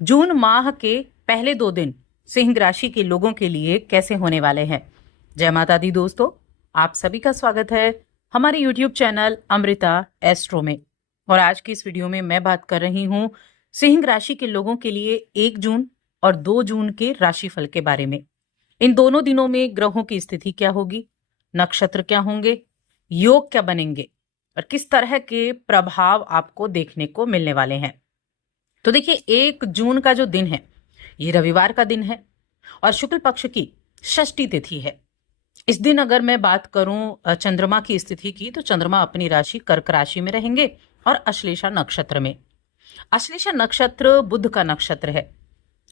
जून माह के पहले 2 दिन सिंह राशि के लोगों के लिए कैसे होने वाले हैं। जय माता दी दोस्तों, आप सभी का स्वागत है हमारे YouTube चैनल अमृता एस्ट्रो में। और आज की इस वीडियो में मैं बात कर रही हूँ सिंह राशि के लोगों के लिए 1 जून और 2 जून के राशिफल के बारे में। इन दोनों दिनों में ग्रहों की स्थिति क्या होगी, नक्षत्र क्या होंगे, योग क्या बनेंगे और किस तरह के प्रभाव आपको देखने को मिलने वाले हैं। तो देखिए, 1 जून का जो दिन है ये रविवार का दिन है और शुक्ल पक्ष की षष्ठी तिथि है। इस दिन अगर मैं बात करूं चंद्रमा की स्थिति की, तो चंद्रमा अपनी राशि कर्क राशि में रहेंगे और अश्लेषा नक्षत्र में। अश्लेषा नक्षत्र बुध का नक्षत्र है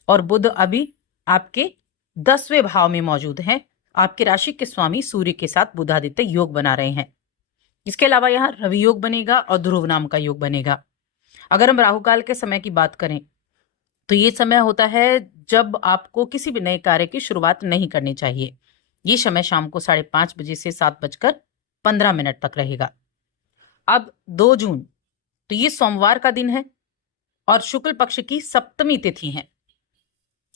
और बुध अभी आपके 10वें भाव में मौजूद हैं। आपकी राशि के स्वामी सूर्य के साथ बुधादित्य योग बना रहे हैं। इसके अलावा यहाँ रवि योग बनेगा और ध्रुव नाम का योग बनेगा। अगर हम राहु काल के समय की बात करें तो ये समय होता है जब आपको किसी भी नए कार्य की शुरुआत नहीं करनी चाहिए। ये समय शाम को 5:30 बजे से 7:15 तक रहेगा। अब 2 जून, तो ये सोमवार का दिन है और शुक्ल पक्ष की सप्तमी तिथि है।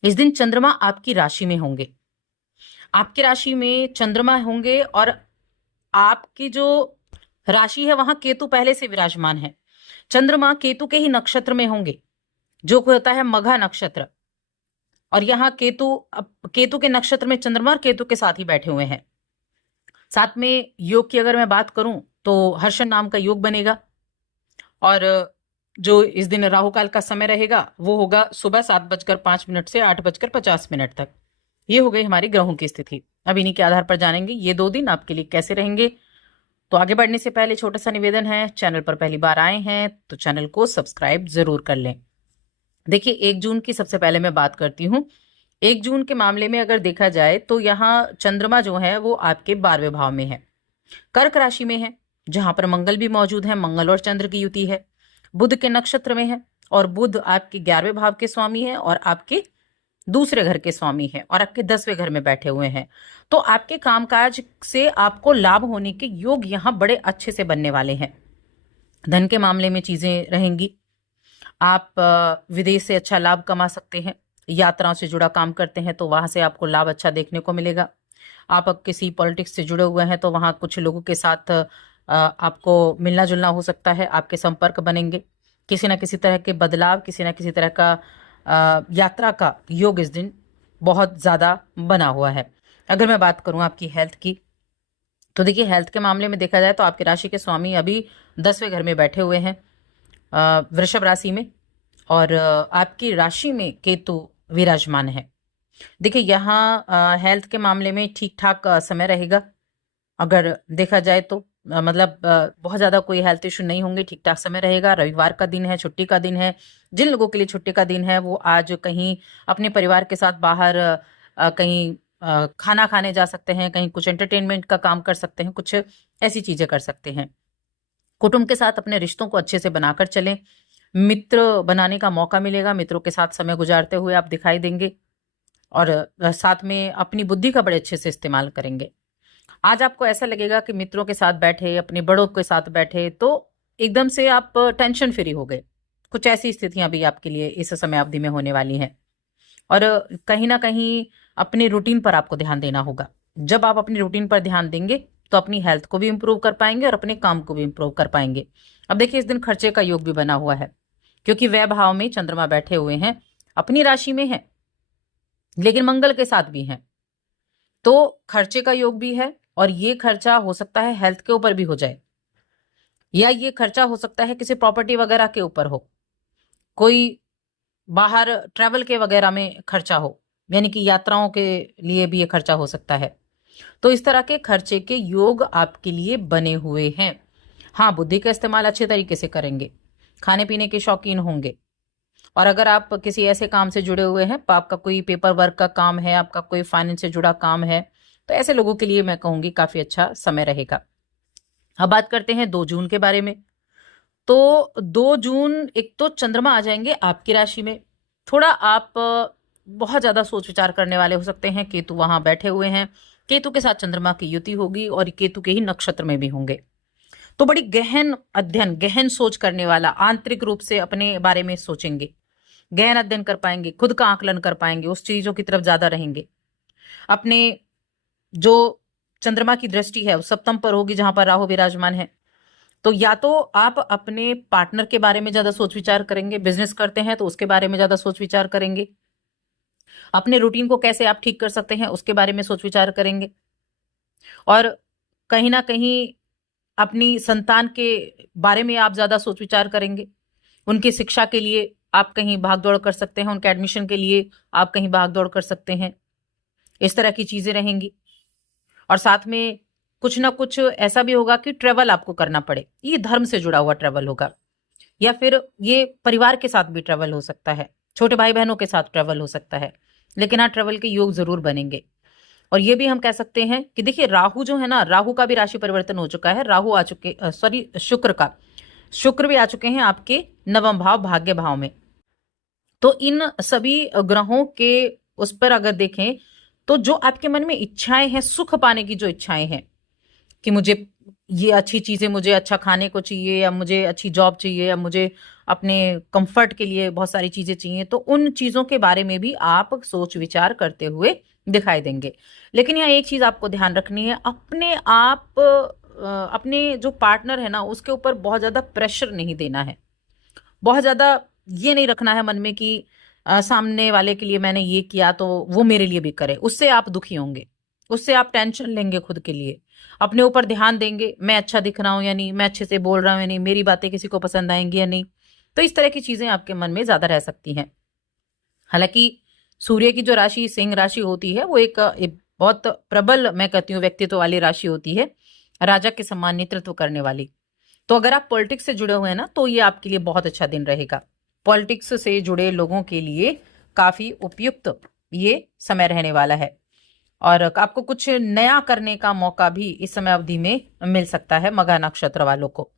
इस दिन चंद्रमा आपकी राशि में होंगे। आपकी राशि में चंद्रमा होंगे और आपकी जो राशि है वहां केतु पहले से विराजमान है। चंद्रमा केतु के ही नक्षत्र में होंगे जो होता है मघा नक्षत्र। और यहाँ केतु के नक्षत्र में चंद्रमा और केतु के साथ ही बैठे हुए हैं। साथ में योग की अगर मैं बात करूं तो हर्षण नाम का योग बनेगा और जो इस दिन राहु काल का समय रहेगा वो होगा सुबह 7:05 से 8:50 तक। ये हो गई हमारी ग्रहों की स्थिति। अब इन्हीं के आधार पर जानेंगे ये 2 दिन आपके लिए कैसे रहेंगे। तो आगे बढ़ने से पहले छोटा सा निवेदन है, चैनल पर पहली बार आए हैं तो चैनल को सब्सक्राइब जरूर कर लें। देखिए, 1 जून की सबसे पहले मैं बात करती हूँ। 1 जून के मामले में अगर देखा जाए तो यहाँ चंद्रमा जो है वो आपके 12वें भाव में है, कर्क राशि में है, जहां पर मंगल भी मौजूद है। मंगल और चंद्र की युति है। बुध के नक्षत्र में है और बुध आपके 11वें भाव के स्वामी है और आपके दूसरे घर के स्वामी है और आपके 10वें घर में बैठे हुए हैं। तो आपके कामकाज से आपको लाभ होने के योग यहाँ बड़े अच्छे से बनने वाले हैं। धन के मामले में चीजें रहेंगी। आप विदेश से अच्छा लाभ कमा सकते हैं। यात्राओं से जुड़ा काम करते हैं तो वहां से आपको लाभ अच्छा देखने को मिलेगा। आप अब किसी पॉलिटिक्स से जुड़े हुए हैं तो वहां कुछ लोगों के साथ आपको मिलना जुलना हो सकता है। आपके संपर्क बनेंगे। किसी ना किसी तरह के बदलाव, किसी ना किसी तरह का यात्रा का योग इस दिन बहुत ज्यादा बना हुआ है। अगर मैं बात करूं आपकी हेल्थ की, तो देखिए, हेल्थ के मामले में देखा जाए तो आपकी राशि के स्वामी अभी 10वें घर में बैठे हुए हैं, वृषभ राशि में, और आपकी राशि में केतु विराजमान है। देखिए, यहाँ हेल्थ के मामले में ठीक ठाक समय रहेगा। अगर देखा जाए तो मतलब बहुत ज़्यादा कोई हेल्थ इशू नहीं होंगे, ठीक ठाक समय रहेगा। रविवार का दिन है, छुट्टी का दिन है। जिन लोगों के लिए छुट्टी का दिन है वो आज कहीं अपने परिवार के साथ बाहर कहीं खाना खाने जा सकते हैं, कहीं कुछ एंटरटेनमेंट का काम कर सकते हैं, कुछ ऐसी चीज़ें कर सकते हैं। कुटुंब के साथ अपने रिश्तों को अच्छे से बनाकर चलें। मित्र बनाने का मौका मिलेगा। मित्रों के साथ समय गुजारते हुए आप दिखाई देंगे और साथ में अपनी बुद्धि का बड़े अच्छे से इस्तेमाल करेंगे। आज आपको ऐसा लगेगा कि मित्रों के साथ बैठे, अपने बड़ों के साथ बैठे तो एकदम से आप टेंशन फ्री हो गए। कुछ ऐसी स्थितियां भी आपके लिए इस समय अवधि में होने वाली हैं। और कहीं ना कहीं अपने रूटीन पर आपको ध्यान देना होगा। जब आप अपनी रूटीन पर ध्यान देंगे तो अपनी हेल्थ को भी इंप्रूव कर पाएंगे और अपने काम को भी इंप्रूव कर पाएंगे। अब देखिए, इस दिन खर्चे का योग भी बना हुआ है क्योंकि व्यय भाव में चंद्रमा बैठे हुए हैं, अपनी राशि में है लेकिन मंगल के साथ भी हैं। तो खर्चे का योग भी है और ये खर्चा हो सकता है हेल्थ के ऊपर भी हो जाए, या ये खर्चा हो सकता है किसी प्रॉपर्टी वगैरह के ऊपर हो, कोई बाहर ट्रैवल के वगैरह में खर्चा हो, यानी कि यात्राओं के लिए भी ये खर्चा हो सकता है। तो इस तरह के खर्चे के योग आपके लिए बने हुए हैं। हाँ, बुद्धि का इस्तेमाल अच्छे तरीके से करेंगे, खाने पीने के शौकीन होंगे। और अगर आप किसी ऐसे काम से जुड़े हुए हैं, आपका कोई पेपर वर्क का काम है, आपका कोई फाइनेंस से जुड़ा काम है, तो ऐसे लोगों के लिए मैं कहूंगी काफी अच्छा समय रहेगा। अब बात करते हैं 2 जून के बारे में। तो 2 जून एक तो चंद्रमा आ जाएंगे आपकी राशि में। थोड़ा आप बहुत ज्यादा सोच विचार करने वाले हो सकते हैं। केतु वहां बैठे हुए हैं, केतु के साथ चंद्रमा की युति होगी और केतु के ही नक्षत्र में भी होंगे। तो बड़ी गहन अध्ययन, गहन सोच करने वाला, आंतरिक रूप से अपने बारे में सोचेंगे। गहन अध्ययन कर पाएंगे, खुद का आकलन कर पाएंगे, उस चीजों की तरफ ज्यादा रहेंगे। अपने जो चंद्रमा की दृष्टि है उस सप्तम पर होगी जहां पर राहु विराजमान है। तो या तो आप अपने पार्टनर के बारे में ज्यादा सोच विचार करेंगे, बिजनेस करते हैं तो उसके बारे में ज्यादा सोच विचार करेंगे, अपने रूटीन को कैसे आप ठीक कर सकते हैं उसके बारे में सोच विचार करेंगे, और कहीं ना कहीं अपनी संतान के बारे में आप ज्यादा सोच विचार करेंगे। उनकी शिक्षा के लिए आप कहीं भाग दौड़ कर सकते हैं, उनके एडमिशन के लिए आप कहीं भाग दौड़ कर सकते हैं, इस तरह की चीजें रहेंगी। और साथ में कुछ ना कुछ ऐसा भी होगा कि ट्रेवल आपको करना पड़े, ये धर्म से जुड़ा हुआ ट्रेवल होगा, या फिर ये परिवार के साथ भी ट्रेवल हो सकता है, छोटे भाई बहनों के साथ ट्रेवल हो सकता है, लेकिन हाँ ट्रेवल के योग जरूर बनेंगे। और ये भी हम कह सकते हैं कि देखिए राहु जो है ना, राहु का भी राशि परिवर्तन हो चुका है, राहु आ चुके सॉरी शुक्र भी आ चुके हैं आपके नवम भाव भाग्य भाव में। तो इन सभी ग्रहों के उस पर अगर देखें तो जो आपके मन में इच्छाएं हैं, सुख पाने की जो इच्छाएं हैं कि मुझे ये अच्छी चीजें, मुझे अच्छा खाने को चाहिए, या मुझे अच्छी जॉब चाहिए, या मुझे अपने कंफर्ट के लिए बहुत सारी चीजें चाहिए, तो उन चीजों के बारे में भी आप सोच विचार करते हुए दिखाई देंगे। लेकिन यहाँ एक चीज आपको ध्यान रखनी है, अपने आप अपने जो पार्टनर है ना उसके ऊपर बहुत ज्यादा प्रेशर नहीं देना है, बहुत ज्यादा ये नहीं रखना है मन में कि सामने वाले के लिए मैंने ये किया तो वो मेरे लिए भी करे, उससे आप दुखी होंगे, उससे आप टेंशन लेंगे खुद के लिए, अपने ऊपर ध्यान देंगे मैं अच्छा दिख रहा हूं या नहीं, मैं अच्छे से बोल रहा हूं या नहीं, मेरी बातें किसी को पसंद आएंगी या नहीं। तो इस तरह की चीजें आपके मन में ज्यादा रह सकती हैं। हालांकि सूर्य की जो राशि सिंह राशि होती है वो एक बहुत प्रबल, मैं कहती हूँ, व्यक्तित्व वाली राशि होती है, राजा के समान नेतृत्व करने वाली। तो अगर आप पॉलिटिक्स से जुड़े हुए हैं ना तो ये आपके लिए बहुत अच्छा दिन रहेगा। पॉलिटिक्स से जुड़े लोगों के लिए काफी उपयुक्त ये समय रहने वाला है, और आपको कुछ नया करने का मौका भी इस समय अवधि में मिल सकता है मघा नक्षत्र वालों को।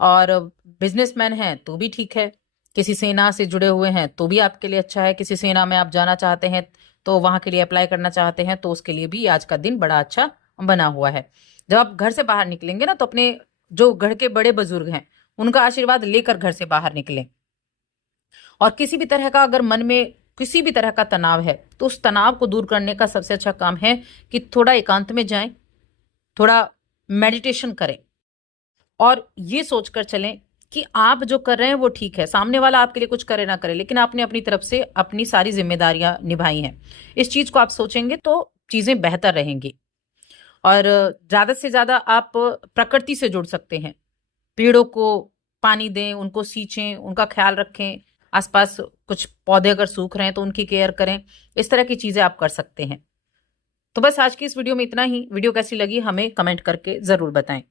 और बिजनेसमैन हैं तो भी ठीक है, किसी सेना से जुड़े हुए हैं तो भी आपके लिए अच्छा है, किसी सेना में आप जाना चाहते हैं तो वहां के लिए अप्लाई करना चाहते हैं तो उसके लिए भी आज का दिन बड़ा अच्छा बना हुआ है। जब आप घर से बाहर निकलेंगे ना तो अपने जो घर के बड़े बुजुर्ग हैं उनका आशीर्वाद लेकर घर से बाहर निकलें। और किसी भी तरह का अगर मन में किसी भी तरह का तनाव है तो उस तनाव को दूर करने का सबसे अच्छा काम है कि थोड़ा एकांत में जाएं, थोड़ा मेडिटेशन करें, और ये सोचकर चलें कि आप जो कर रहे हैं वो ठीक है, सामने वाला आपके लिए कुछ करे ना करे लेकिन आपने अपनी तरफ से अपनी सारी जिम्मेदारियां निभाई हैं। इस चीज को आप सोचेंगे तो चीजें बेहतर रहेंगी। और ज्यादा से ज्यादा आप प्रकृति से जुड़ सकते हैं, पेड़ों को पानी दें, उनको सींचें, उनका ख्याल रखें, आसपास कुछ पौधे अगर सूख रहे हैं तो उनकी केयर करें, इस तरह की चीजें आप कर सकते हैं। तो बस आज की इस वीडियो में इतना ही। वीडियो कैसी लगी हमें कमेंट करके जरूर बताएं।